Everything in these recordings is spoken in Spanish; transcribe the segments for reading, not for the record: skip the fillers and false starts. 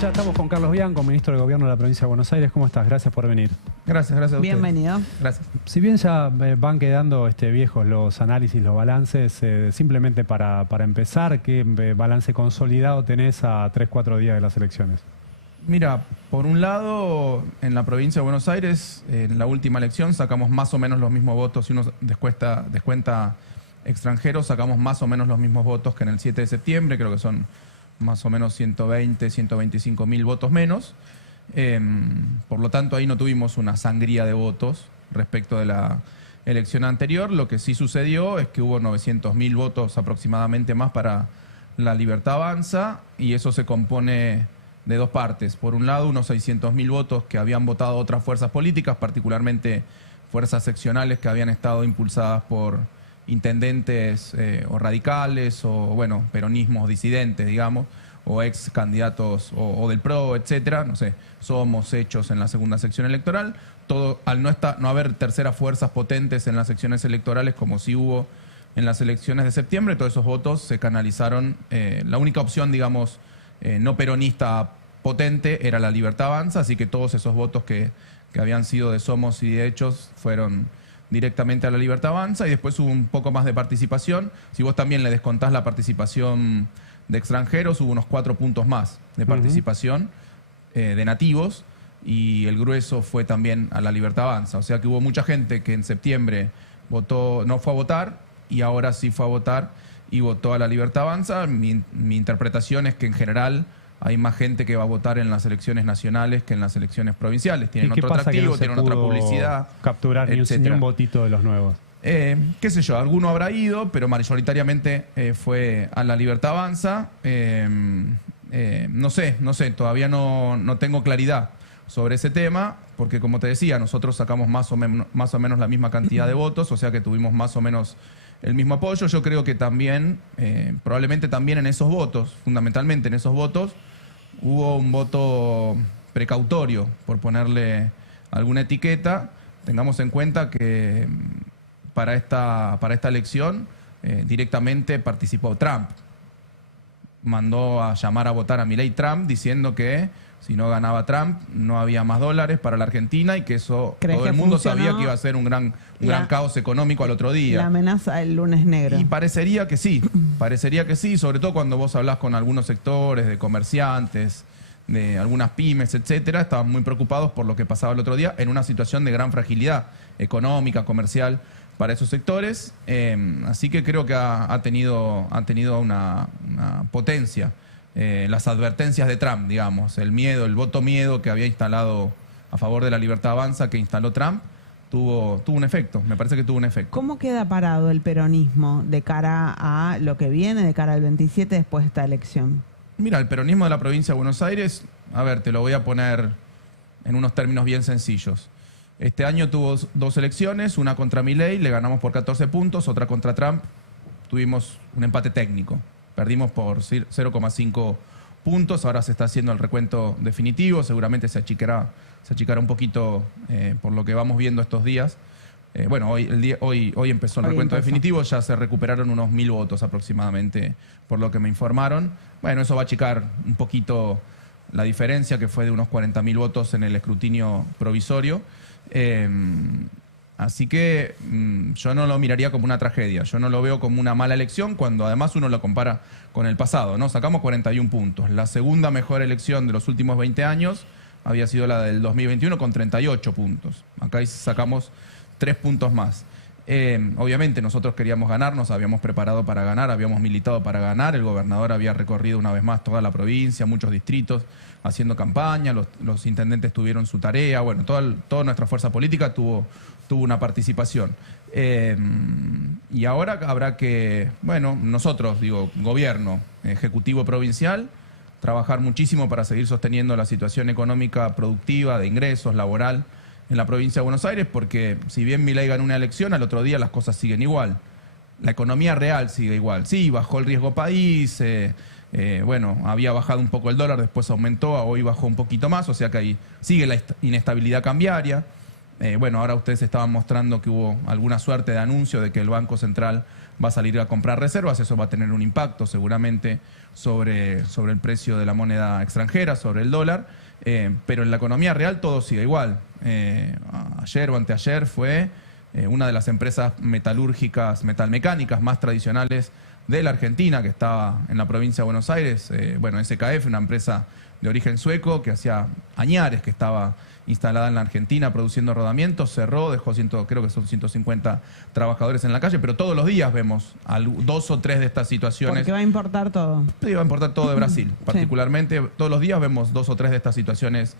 Ya estamos con Carlos Bianco, ministro de Gobierno de la Provincia de Buenos Aires. ¿Cómo estás? Gracias por venir. Gracias a ustedes. Bienvenido. Gracias. Si bien ya van quedando viejos los análisis, los balances, simplemente para empezar, ¿qué balance consolidado tenés a 3-4 días de las elecciones? Mira, por un lado, en la provincia de Buenos Aires, en la última elección sacamos más o menos los mismos votos. Si uno descuenta extranjeros, sacamos más o menos los mismos votos que en el 7 de septiembre. Creo que son más o menos 120, 125 mil votos menos. Por lo tanto, ahí no tuvimos una sangría de votos respecto de la elección anterior. Lo que sí sucedió es que hubo 900.000 votos aproximadamente más para La Libertad Avanza, y eso se compone de dos partes. Por un lado, unos 600.000 votos que habían votado otras fuerzas políticas, particularmente fuerzas seccionales que habían estado impulsadas por intendentes o radicales o, bueno, peronismos disidentes, digamos, o ex candidatos o del PRO, etcétera. No sé, Somos, Hechos en la segunda sección electoral. Todo, al no haber terceras fuerzas potentes en las secciones electorales como sí hubo en las elecciones de septiembre, todos esos votos se canalizaron. La única opción, digamos, no peronista potente era La Libertad Avanza, así que todos esos votos que habían sido de Somos y de Hechos fueron directamente a La Libertad Avanza, y después hubo un poco más de participación. Si vos también le descontás la participación de extranjeros, hubo unos 4 puntos más de participación de nativos, y el grueso fue también a La Libertad Avanza. O sea que hubo mucha gente que en septiembre no fue a votar, y ahora sí fue a votar y votó a La Libertad Avanza. Mi interpretación es que en general hay más gente que va a votar en las elecciones nacionales que en las elecciones provinciales. Tienen otro atractivo, tienen otra publicidad. Capturar ni un votito de los nuevos. Qué sé yo, alguno habrá ido, pero mayoritariamente fue a La Libertad Avanza. No sé, todavía no tengo claridad sobre ese tema, porque como te decía, nosotros sacamos más o menos la misma cantidad de votos, o sea que tuvimos más o menos el mismo apoyo. Yo creo que también, probablemente también en esos votos, fundamentalmente en esos votos, hubo un voto precautorio, por ponerle alguna etiqueta. Tengamos en cuenta que para esta elección directamente participó Trump. Mandó a llamar a votar a Milei Trump, diciendo que si no ganaba Trump no había más dólares para la Argentina, y que eso todo el mundo sabía que iba a ser un gran caos económico al otro día. La amenaza del lunes negro. Y parecería que sí, sobre todo cuando vos hablás con algunos sectores de comerciantes, de algunas pymes, etcétera. Estaban muy preocupados por lo que pasaba el otro día, en una situación de gran fragilidad económica, comercial para esos sectores. Así que creo que ha tenido una potencia las advertencias de Trump, digamos, el voto miedo que había instalado a favor de La Libertad Avanza, que instaló Trump, tuvo un efecto. Me parece que tuvo un efecto. ¿Cómo queda parado el peronismo de cara a lo que viene, de cara al 27 después de esta elección? Mira, el peronismo de la provincia de Buenos Aires, a ver, te lo voy a poner en unos términos bien sencillos. Este año tuvo 2 elecciones, una contra Milei, le ganamos por 14 puntos, otra contra Trump, tuvimos un empate técnico, perdimos por 0,5 puntos, ahora se está haciendo el recuento definitivo, seguramente se achicará un poquito por lo que vamos viendo estos días. Hoy empezó el recuento definitivo, ya se recuperaron unos 1.000 votos aproximadamente, por lo que me informaron. Bueno, eso va a achicar un poquito la diferencia, que fue de unos 40.000 votos en el escrutinio provisorio. Así que yo no lo miraría como una tragedia, yo no lo veo como una mala elección, cuando además uno lo compara con el pasado, ¿no? Sacamos 41 puntos. La segunda mejor elección de los últimos 20 años había sido la del 2021 con 38 puntos. Acá sacamos 3 puntos más. Obviamente nosotros queríamos ganar, nos habíamos preparado para ganar, habíamos militado para ganar. El gobernador había recorrido una vez más toda la provincia, muchos distritos, haciendo campaña, los intendentes tuvieron su tarea, bueno, toda nuestra fuerza política tuvo una participación. Y ahora habrá que, bueno, nosotros, gobierno, ejecutivo provincial, trabajar muchísimo para seguir sosteniendo la situación económica productiva, de ingresos, laboral, en la provincia de Buenos Aires, porque si bien Milei ganó una elección, al otro día las cosas siguen igual. La economía real sigue igual. Sí, bajó el riesgo país, había bajado un poco el dólar, después aumentó, hoy bajó un poquito más, o sea que ahí sigue la inestabilidad cambiaria. Ahora ustedes estaban mostrando que hubo alguna suerte de anuncio de que el Banco Central va a salir a comprar reservas, eso va a tener un impacto seguramente sobre el precio de la moneda extranjera, sobre el dólar, pero en la economía real todo sigue igual. Ayer o anteayer fue una de las empresas metalúrgicas, metalmecánicas más tradicionales de la Argentina, que estaba en la provincia de Buenos Aires, SKF, una empresa de origen sueco que hacía añares que estaba instalada en la Argentina produciendo rodamientos, cerró, dejó creo que son 150 trabajadores en la calle, pero todos los días vemos 2 o 3 de estas situaciones. Porque va a importar todo. Sí, va a importar todo de Brasil, particularmente. Todos los días vemos 2 o 3 de estas situaciones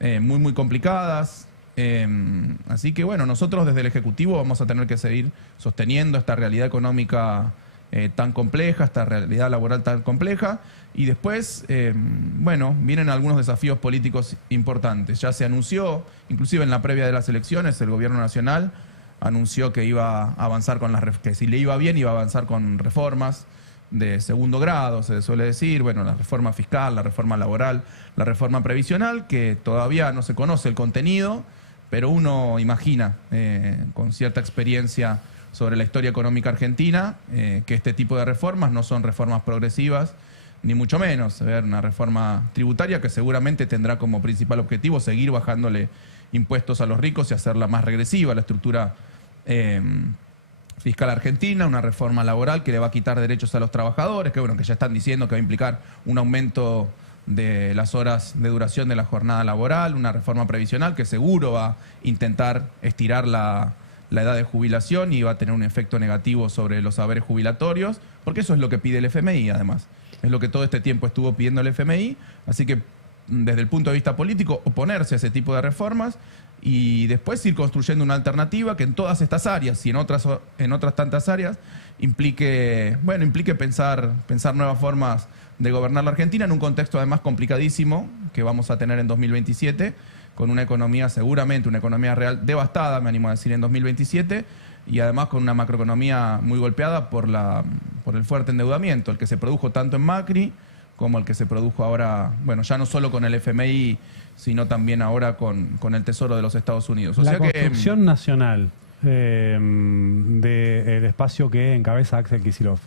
muy, muy complicadas. Así que bueno, nosotros desde el Ejecutivo vamos a tener que seguir sosteniendo esta realidad económica tan compleja, esta realidad laboral tan compleja. Y después, vienen algunos desafíos políticos importantes. Ya se anunció, inclusive en la previa de las elecciones, el Gobierno Nacional anunció que iba a avanzar que si le iba bien, iba a avanzar con reformas de segundo grado, se suele decir, la reforma fiscal, la reforma laboral, la reforma previsional, que todavía no se conoce el contenido, pero uno imagina, con cierta experiencia sobre la historia económica argentina, que este tipo de reformas no son reformas progresivas, ni mucho menos. Una reforma tributaria que seguramente tendrá como principal objetivo seguir bajándole impuestos a los ricos y hacerla más regresiva, la estructura fiscal argentina, una reforma laboral que le va a quitar derechos a los trabajadores, que ya están diciendo que va a implicar un aumento de las horas de duración de la jornada laboral, una reforma previsional que seguro va a intentar estirar la edad de jubilación y va a tener un efecto negativo sobre los saberes jubilatorios, porque eso es lo que pide el FMI además. Es lo que todo este tiempo estuvo pidiendo el FMI, así que desde el punto de vista político, oponerse a ese tipo de reformas y después ir construyendo una alternativa que en todas estas áreas y en otras tantas áreas implique pensar nuevas formas de gobernar la Argentina en un contexto además complicadísimo que vamos a tener en 2027, con una economía seguramente, una economía real devastada, me animo a decir, en 2027, y además con una macroeconomía muy golpeada por el fuerte endeudamiento, el que se produjo tanto en Macri como el que se produjo ahora, ya no solo con el FMI, sino también ahora con el Tesoro de los Estados Unidos. La construcción nacional del espacio que encabeza Axel Kicillof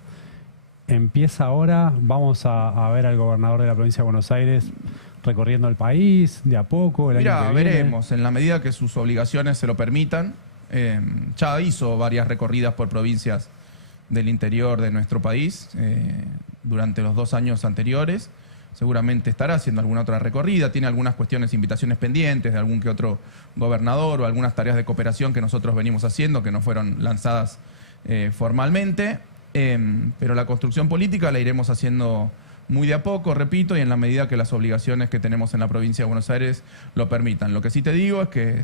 empieza ahora. Vamos a ver al gobernador de la provincia de Buenos Aires recorriendo el país de a poco. Veremos, en la medida que sus obligaciones se lo permitan. Ya hizo varias recorridas por provincias del interior de nuestro país durante los 2 años anteriores. Seguramente estará haciendo alguna otra recorrida, tiene algunas invitaciones pendientes de algún que otro gobernador o algunas tareas de cooperación que nosotros venimos haciendo que no fueron lanzadas formalmente, pero la construcción política la iremos haciendo muy de a poco, repito, y en la medida que las obligaciones que tenemos en la provincia de Buenos Aires lo permitan. Lo que sí te digo es que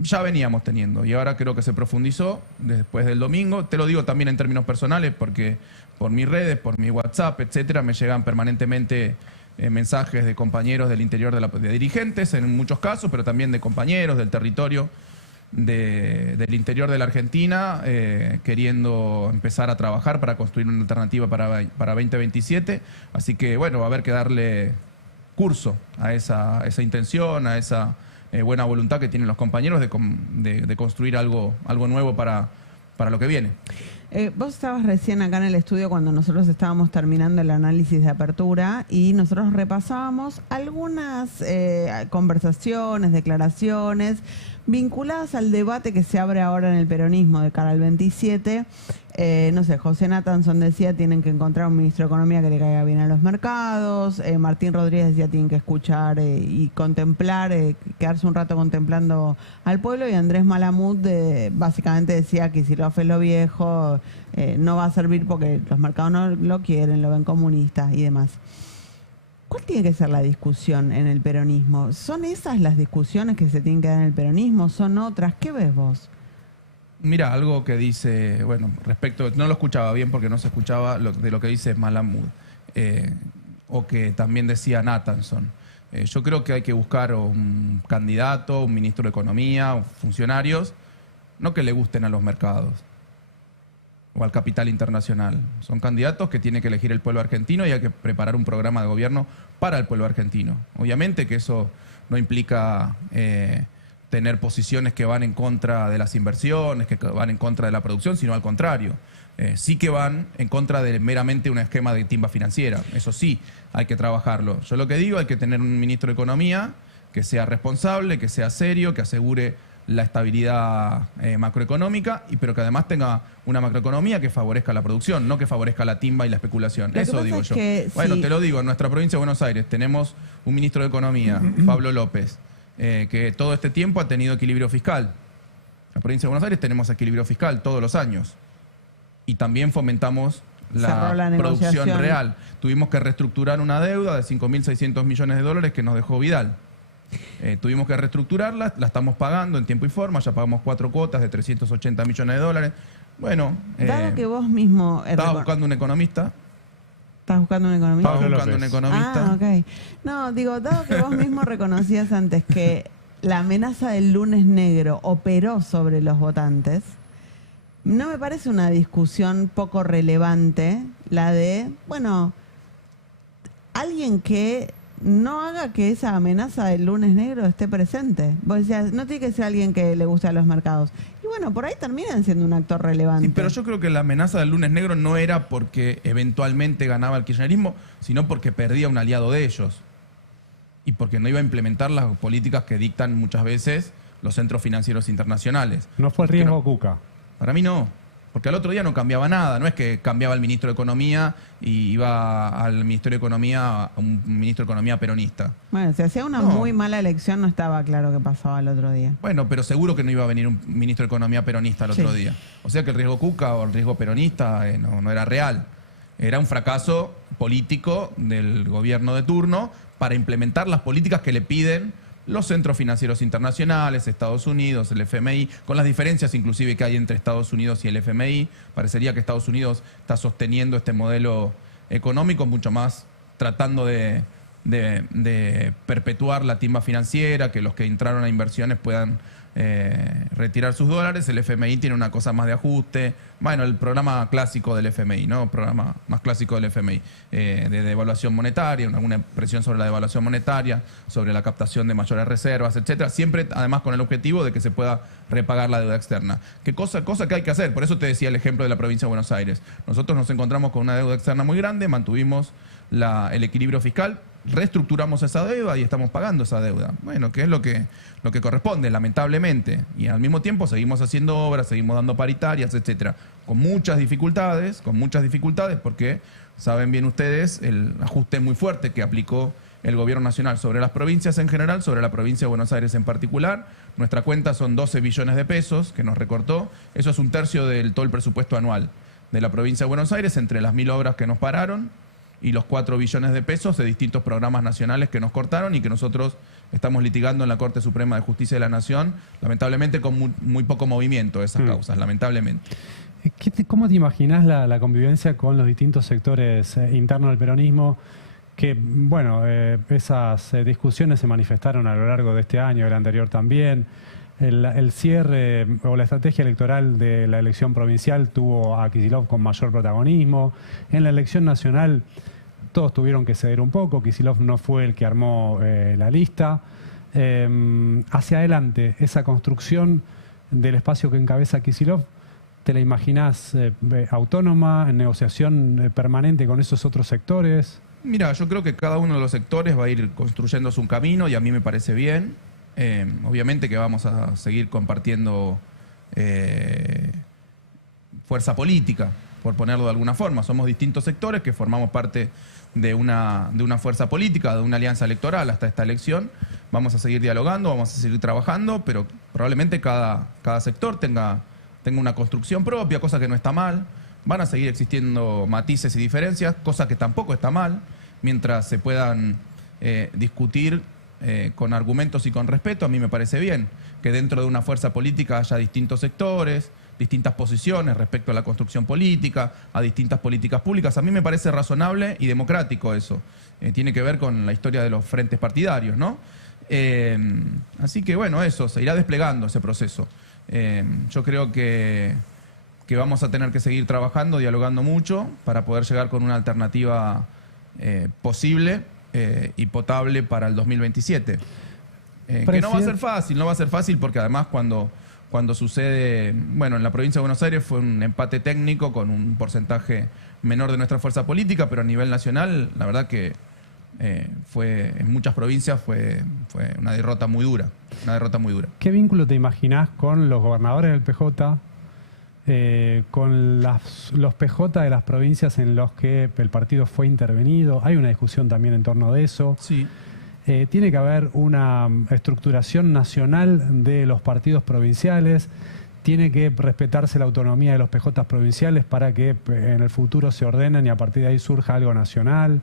ya veníamos teniendo, y ahora creo que se profundizó después del domingo. Te lo digo también en términos personales, porque por mis redes, por mi WhatsApp, etcétera, me llegan permanentemente mensajes de compañeros del interior de dirigentes, en muchos casos, pero también de compañeros del territorio del interior de la Argentina, queriendo empezar a trabajar para construir una alternativa para 2027. Así que, va a haber que darle curso a esa intención, a esa buena voluntad que tienen los compañeros de construir algo nuevo para lo que viene. Vos estabas recién acá en el estudio cuando nosotros estábamos terminando el análisis de apertura y nosotros repasábamos algunas conversaciones, declaraciones vinculadas al debate que se abre ahora en el peronismo de cara al 27. José Nathanson decía tienen que encontrar un ministro de Economía que le caiga bien a los mercados. Martín Rodríguez decía tienen que escuchar y contemplar, quedarse un rato contemplando al pueblo. Y Andrés Malamud básicamente decía que Kicillof es lo viejo, no va a servir porque los mercados no lo quieren, lo ven comunista y demás. ¿Cuál tiene que ser la discusión en el peronismo? ¿Son esas las discusiones que se tienen que dar en el peronismo? ¿Son otras? ¿Qué ves vos? Mira, algo que dice, respecto, no lo escuchaba bien porque no se escuchaba de lo que dice Malamud, o que también decía Nathanson. Yo creo que hay que buscar un candidato, un ministro de Economía, o funcionarios, no que le gusten a los mercados o al capital internacional. Son candidatos que tiene que elegir el pueblo argentino y hay que preparar un programa de gobierno para el pueblo argentino. Obviamente que eso no implica tener posiciones que van en contra de las inversiones, que van en contra de la producción, sino al contrario. Sí que van en contra de meramente un esquema de timba financiera. Eso sí, hay que trabajarlo. Yo lo que digo, hay que tener un ministro de Economía que sea responsable, que sea serio, que asegure la estabilidad macroeconómica, pero que además tenga una macroeconomía que favorezca la producción, no que favorezca la timba y la especulación. Eso digo yo. Bueno, te lo digo, en nuestra provincia de Buenos Aires tenemos un ministro de Economía, Pablo López, que todo este tiempo ha tenido equilibrio fiscal. En la provincia de Buenos Aires tenemos equilibrio fiscal todos los años. Y también fomentamos la producción real. Tuvimos que reestructurar una deuda de 5.600 millones de dólares que nos dejó Vidal. Tuvimos que reestructurarla, la estamos pagando en tiempo y forma, ya pagamos 4 cuotas de 380 millones de dólares. Bueno, dado que vos mismo... estaba buscando un economista. ¿Estás buscando un economista? Estaba buscando un economista. Ah, ok. No, digo, dado que vos mismo reconocías antes que la amenaza del lunes negro operó sobre los votantes, no me parece una discusión poco relevante la de, bueno, alguien que no haga que esa amenaza del lunes negro esté presente. Vos decías, no tiene que ser alguien que le guste a los mercados. Y bueno, por ahí terminan siendo un actor relevante. Sí, pero yo creo que la amenaza del lunes negro no era porque eventualmente ganaba el kirchnerismo, sino porque perdía un aliado de ellos. Y porque no iba a implementar las políticas que dictan muchas veces los centros financieros internacionales. ¿No fue el riesgo Cuca? Para mí no, porque al otro día no cambiaba nada. No es que cambiaba el ministro de Economía y iba al Ministerio de Economía un ministro de Economía peronista. Bueno, si hacía una muy mala elección no estaba claro qué pasaba el otro día. Bueno, pero seguro que no iba a venir un ministro de Economía peronista el otro día. O sea que el riesgo Cuca o el riesgo peronista no era real. Era un fracaso político del gobierno de turno para implementar las políticas que le piden los centros financieros internacionales, Estados Unidos, el FMI, con las diferencias inclusive que hay entre Estados Unidos y el FMI. Parecería que Estados Unidos está sosteniendo este modelo económico mucho más tratando de perpetuar la timba financiera, que los que entraron a inversiones puedan retirar sus dólares. El FMI tiene una cosa más de ajuste. Bueno, el programa clásico del FMI, ¿no? Programa más clásico del FMI, de devaluación monetaria, alguna presión sobre la devaluación monetaria, sobre la captación de mayores reservas, etcétera. Siempre, además, con el objetivo de que se pueda repagar la deuda externa. ¿Qué cosa que hay que hacer? Por eso te decía el ejemplo de la provincia de Buenos Aires. Nosotros nos encontramos con una deuda externa muy grande, mantuvimos el equilibrio fiscal, reestructuramos esa deuda y estamos pagando esa deuda. Bueno, que es lo que corresponde, lamentablemente. Y al mismo tiempo seguimos haciendo obras, seguimos dando paritarias, etcétera. Con muchas dificultades, porque saben bien ustedes el ajuste muy fuerte que aplicó el gobierno nacional sobre las provincias en general, sobre la provincia de Buenos Aires en particular. Nuestra cuenta son 12 billones de pesos que nos recortó. Eso es un tercio del todo el presupuesto anual de la provincia de Buenos Aires, entre las 1.000 obras que nos pararon y los 4 billones de pesos de distintos programas nacionales que nos cortaron y que nosotros estamos litigando en la Corte Suprema de Justicia de la Nación, lamentablemente con muy poco movimiento de esas causas, lamentablemente. ¿Cómo te imaginas la convivencia con los distintos sectores internos del peronismo? Que, bueno, esas discusiones se manifestaron a lo largo de este año, el anterior también. El cierre o la estrategia electoral de la elección provincial tuvo a Kicillof con mayor protagonismo. En la elección nacional todos tuvieron que ceder un poco. Kicillof no fue el que armó la lista. Hacia adelante, esa construcción del espacio que encabeza Kicillof, ¿te la imaginás autónoma, en negociación permanente con esos otros sectores? Mira, yo creo que cada uno de los sectores va a ir construyendo su camino y a mí me parece bien. Obviamente que vamos a seguir compartiendo fuerza política, por ponerlo de alguna forma. Somos distintos sectores que formamos parte de una fuerza política, de una alianza electoral hasta esta elección. Vamos a seguir dialogando, vamos a seguir trabajando, pero probablemente cada sector tenga una construcción propia, cosa que no está mal. Van a seguir existiendo matices y diferencias, cosa que tampoco está mal, mientras se puedan discutir con argumentos y con respeto. A mí me parece bien que dentro de una fuerza política haya distintos sectores, distintas posiciones respecto a la construcción política, a distintas políticas públicas. A mí me parece razonable y democrático eso. Tiene que ver con la historia de los frentes partidarios, ¿no? Así que bueno, eso, se irá desplegando ese proceso. Yo creo que vamos a tener que seguir trabajando, dialogando mucho para poder llegar con una alternativa posible y potable para el 2027. Que no va a ser fácil, no va a ser fácil porque además cuando sucede, bueno, en la provincia de Buenos Aires fue un empate técnico con un porcentaje menor de nuestra fuerza política, pero a nivel nacional, la verdad que en muchas provincias fue una derrota muy dura, ¿Qué vínculo te imaginás con los gobernadores del PJ, con los PJ de las provincias en los que el partido fue intervenido? Hay una discusión también en torno de eso. Sí. Tiene que haber una estructuración nacional de los partidos provinciales. Tiene que respetarse la autonomía de los PJ provinciales para que en el futuro se ordenen y a partir de ahí surja algo nacional.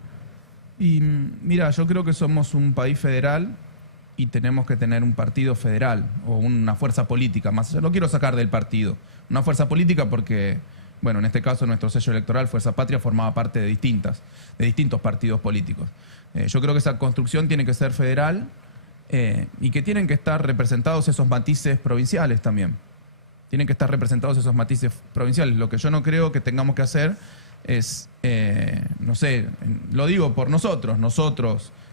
Y mira, yo creo que somos un país federal y tenemos que tener un partido federal o una fuerza política más. Yo no quiero sacar del partido una fuerza política porque, bueno, en este caso nuestro sello electoral, Fuerza Patria, formaba parte de distintos partidos políticos. Yo creo que esa construcción tiene que ser federal y que tienen que estar representados esos matices provinciales también. Tienen que estar representados esos matices provinciales. Lo que yo no creo que tengamos que hacer es, no sé, lo digo por nosotros,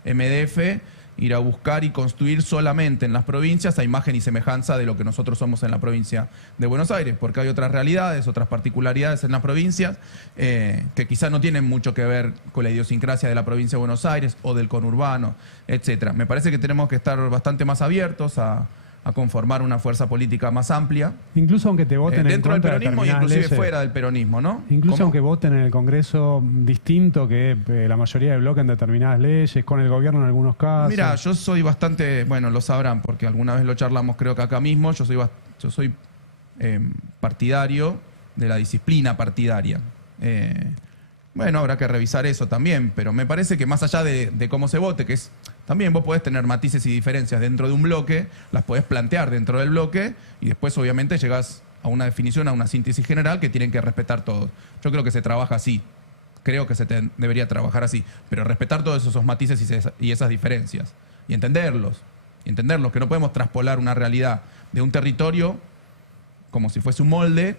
MDF, ir a buscar y construir solamente en las provincias a imagen y semejanza de lo que nosotros somos en la provincia de Buenos Aires, porque hay otras realidades, otras particularidades en las provincias que quizás no tienen mucho que ver con la idiosincrasia de la provincia de Buenos Aires o del conurbano, etcétera. Me parece que tenemos que estar bastante más abiertos a conformar una fuerza política más amplia. Incluso aunque te voten dentro en del contra peronismo de y inclusive leyes, fuera del peronismo, ¿no? Incluso ¿Cómo? aunque voten en el Congreso distinto que la mayoría del bloque en determinadas leyes, con el gobierno en algunos casos. Mira, yo soy bastante, bueno, lo sabrán porque alguna vez lo charlamos creo que acá mismo, yo soy partidario de la disciplina partidaria. Bueno, habrá que revisar eso también, pero me parece que más allá de cómo se vote, que es también vos podés tener matices y diferencias dentro de un bloque, las podés plantear dentro del bloque y después obviamente llegás a una definición, a una síntesis general que tienen que respetar todos. Yo creo que se trabaja así, creo que debería trabajar así, pero respetar todos esos matices y esas diferencias y entenderlos, que no podemos traspolar una realidad de un territorio como si fuese un molde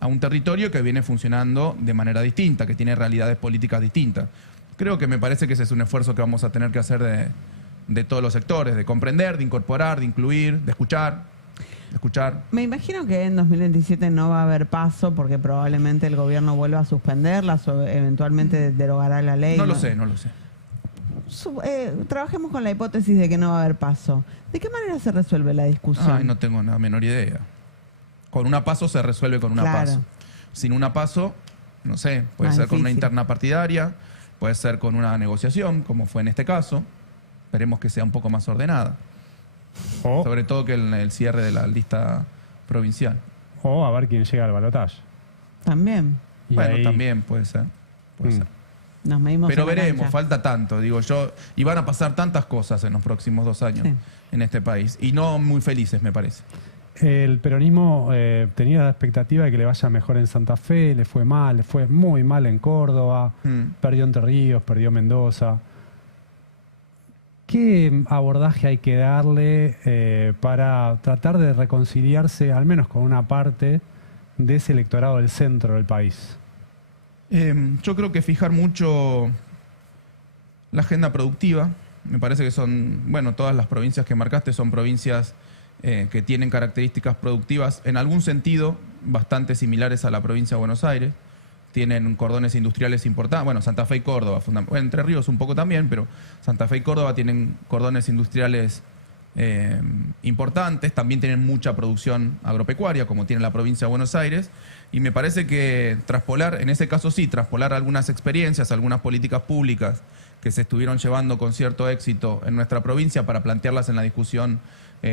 a un territorio que viene funcionando de manera distinta, que tiene realidades políticas distintas. Creo que me parece que ese es un esfuerzo que vamos a tener que hacer de todos los sectores, de comprender, de incorporar, de incluir, de escuchar. Me imagino que en 2027 no va a haber paso porque probablemente el gobierno vuelva a suspenderlas o eventualmente derogará la ley. No lo sé. Trabajemos con la hipótesis de que no va a haber paso. ¿De qué manera se resuelve la discusión? Ay, no tengo la menor idea. Con una paso se resuelve con una paso. Sin una paso, no sé, puede ser con una interna partidaria, puede ser con una negociación, como fue en este caso. Esperemos que sea un poco más ordenada. Sobre todo que el cierre de la lista provincial. O a ver quién llega al balotaje. También. Bueno, también puede ser. Nos medimos. Pero veremos, falta tanto, digo yo. Y van a pasar tantas cosas en los próximos 2 años en este país. Y no muy felices, me parece. El peronismo tenía la expectativa de que le vaya mejor en Santa Fe, le fue mal, le fue muy mal en Córdoba, perdió Entre Ríos, perdió Mendoza. ¿Qué abordaje hay que darle para tratar de reconciliarse, al menos con una parte de ese electorado del centro del país? Yo creo que fijar mucho la agenda productiva. Me parece que son, bueno, todas las provincias que marcaste son provincias que tienen características productivas en algún sentido bastante similares a la provincia de Buenos Aires. Tienen cordones industriales importantes. Bueno, Santa Fe y Córdoba, Entre Ríos un poco también, pero Santa Fe y Córdoba tienen cordones industriales importantes. También tienen mucha producción agropecuaria, como tiene la provincia de Buenos Aires. Y me parece que traspolar, en ese caso sí, traspolar algunas experiencias, algunas políticas públicas que se estuvieron llevando con cierto éxito en nuestra provincia para plantearlas en la discusión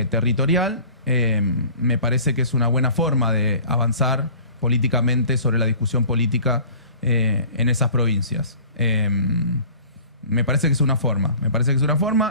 territorial, me parece que es una buena forma de avanzar políticamente sobre la discusión política en esas provincias. Me parece que es una forma,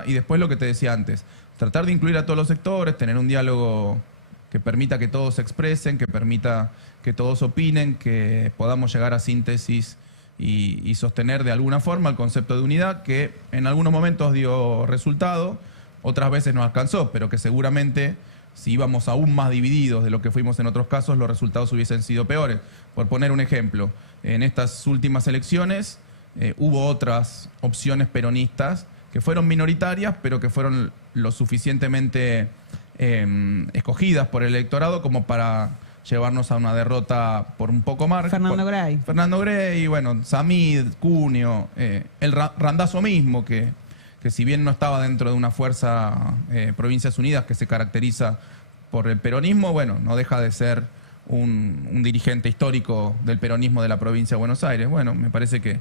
y después lo que te decía antes, tratar de incluir a todos los sectores, tener un diálogo que permita que todos se expresen, que permita que todos opinen, que podamos llegar a síntesis y sostener de alguna forma el concepto de unidad que en algunos momentos dio resultado, otras veces no alcanzó, pero que seguramente si íbamos aún más divididos de lo que fuimos en otros casos, los resultados hubiesen sido peores. Por poner un ejemplo, en estas últimas elecciones hubo otras opciones peronistas que fueron minoritarias, pero que fueron lo suficientemente escogidas por el electorado como para llevarnos a una derrota por un poco más. Fernando Gray. Fernando Gray, bueno, Samid, Cunio, el Randazzo mismo, que si bien no estaba dentro de una fuerza Provincias Unidas que se caracteriza por el peronismo, bueno, no deja de ser un dirigente histórico del peronismo de la provincia de Buenos Aires. Bueno, me parece que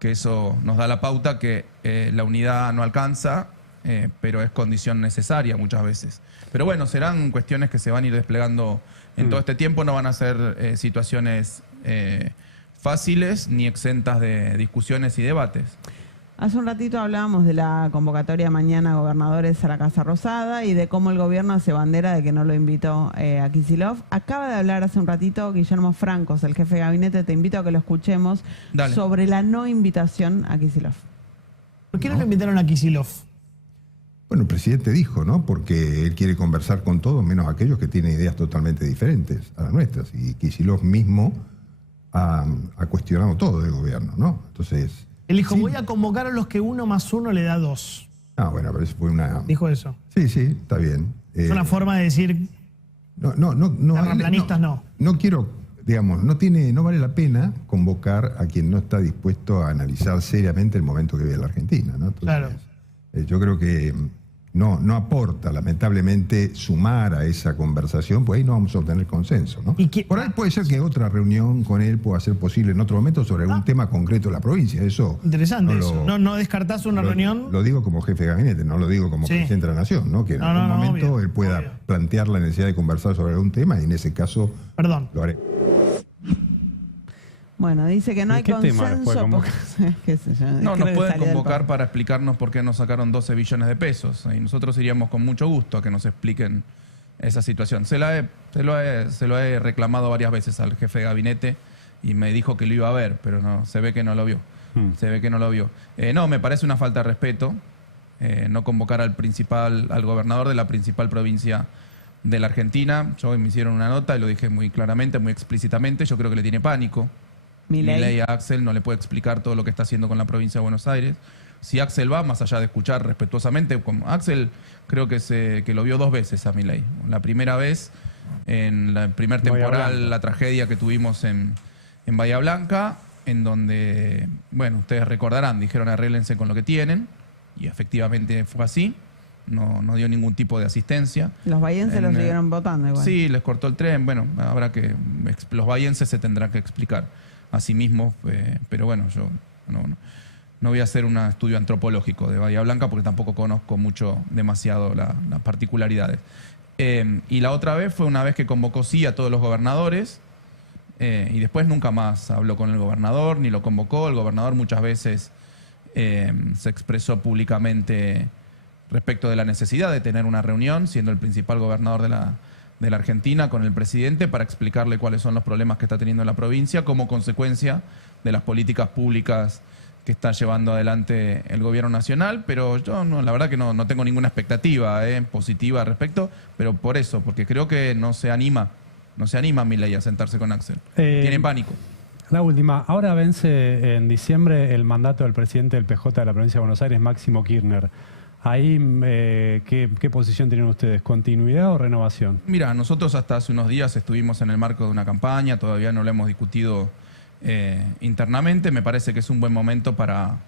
eso nos da la pauta que la unidad no alcanza, pero es condición necesaria muchas veces. Pero bueno, serán cuestiones que se van a ir desplegando en todo este tiempo, no van a ser situaciones fáciles ni exentas de discusiones y debates. Hace un ratito hablábamos de la convocatoria mañana a gobernadores a la Casa Rosada y de cómo el gobierno hace bandera de que no lo invitó a Kicillof. Acaba de hablar hace un ratito Guillermo Francos, el jefe de gabinete. Te invito a que lo escuchemos. Dale. Sobre la no invitación a Kicillof. ¿Por qué no lo invitaron a Kicillof? Bueno, el presidente dijo, ¿no? Porque él quiere conversar con todos, menos aquellos que tienen ideas totalmente diferentes a las nuestras. Y Kicillof mismo ha cuestionado todo del gobierno, ¿no? Entonces... Él dijo, sí, voy a convocar a los que 1 más 1 le da 2. Ah, bueno, pero eso fue una... Dijo eso. Sí, está bien. Es una forma de decir... No. Terraplanistas no. No quiero, digamos, no vale la pena convocar a quien no está dispuesto a analizar seriamente el momento que vive la Argentina, ¿no? Entonces, claro. Yo creo que no aporta, lamentablemente, sumar a esa conversación, pues ahí no vamos a obtener consenso, ¿no? Por ahí puede ser que otra reunión con él pueda ser posible en otro momento sobre algún tema concreto de la provincia. Eso interesante eso. No descartás una reunión. Lo digo como jefe de gabinete, no lo digo como presidente de la Nación, ¿no? Que en algún momento obvio, él pueda plantear la necesidad de conversar sobre algún tema y en ese caso lo haré. Bueno, dice que no hay consenso. No, nos pueden convocar para explicarnos por qué nos sacaron 12 billones de pesos. Y nosotros iríamos con mucho gusto a que nos expliquen esa situación. Se lo he reclamado varias veces al jefe de gabinete y me dijo que lo iba a ver, pero no, se ve que no lo vio. Se ve que no lo vio. No, me parece una falta de respeto no convocar al gobernador de la principal provincia de la Argentina. Yo me hicieron una nota y lo dije muy claramente, muy explícitamente. Yo creo que le tiene pánico. Milei a Axel no le puede explicar todo lo que está haciendo con la provincia de Buenos Aires. Si Axel va, más allá de escuchar respetuosamente, como Axel creo que lo vio 2 veces a Milei. La primera vez, en la primer temporal, la tragedia que tuvimos en Bahía Blanca, en donde, bueno, ustedes recordarán, dijeron arréglense con lo que tienen, y efectivamente fue así. No dio ningún tipo de asistencia. Los bahienses los siguieron votando igual. Sí, les cortó el tren. Bueno, los bahienses se tendrán que explicar a sí mismos, pero bueno, yo no voy a hacer un estudio antropológico de Bahía Blanca porque tampoco conozco demasiado las particularidades. Y la otra vez fue una vez que convocó a todos los gobernadores y después nunca más habló con el gobernador ni lo convocó. El gobernador muchas veces se expresó públicamente respecto de la necesidad de tener una reunión, siendo el principal gobernador de la Argentina, con el presidente para explicarle cuáles son los problemas que está teniendo la provincia como consecuencia de las políticas públicas que está llevando adelante el gobierno nacional. Pero yo la verdad que no tengo ninguna expectativa positiva al respecto, pero porque creo que no se anima Milei a sentarse con Axel. Tienen pánico. La última. Ahora vence en diciembre el mandato del presidente del PJ de la provincia de Buenos Aires, Máximo Kirchner. Ahí, ¿qué posición tienen ustedes? ¿Continuidad o renovación? Mira, nosotros hasta hace unos días estuvimos en el marco de una campaña, todavía no lo hemos discutido internamente. Me parece que es un buen momento para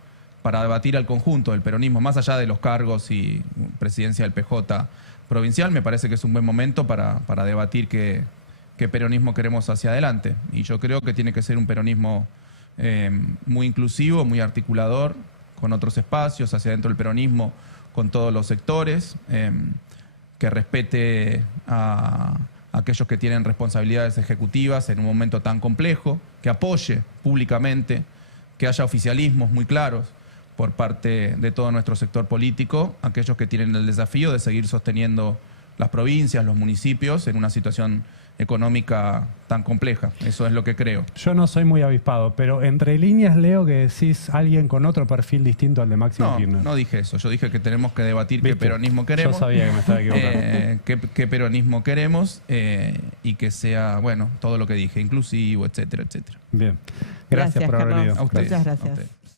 debatir al conjunto del peronismo, más allá de los cargos y presidencia del PJ provincial. Me parece que es un buen momento para debatir qué peronismo queremos hacia adelante. Y yo creo que tiene que ser un peronismo muy inclusivo, muy articulador, con otros espacios hacia dentro del peronismo, con todos los sectores, que respete a aquellos que tienen responsabilidades ejecutivas en un momento tan complejo, que apoye públicamente, que haya oficialismos muy claros por parte de todo nuestro sector político, aquellos que tienen el desafío de seguir sosteniendo las provincias, los municipios en una situación económica tan compleja. Eso es lo que creo. Yo no soy muy avispado, pero entre líneas leo que decís alguien con otro perfil distinto al de Máximo Kirchner. No dije eso. Yo dije que tenemos que debatir qué peronismo queremos. Yo sabía que me estaba equivocando. Qué peronismo queremos y que sea, bueno, todo lo que dije, inclusivo, etcétera, etcétera. Bien. Gracias por haber venido. Muchas gracias.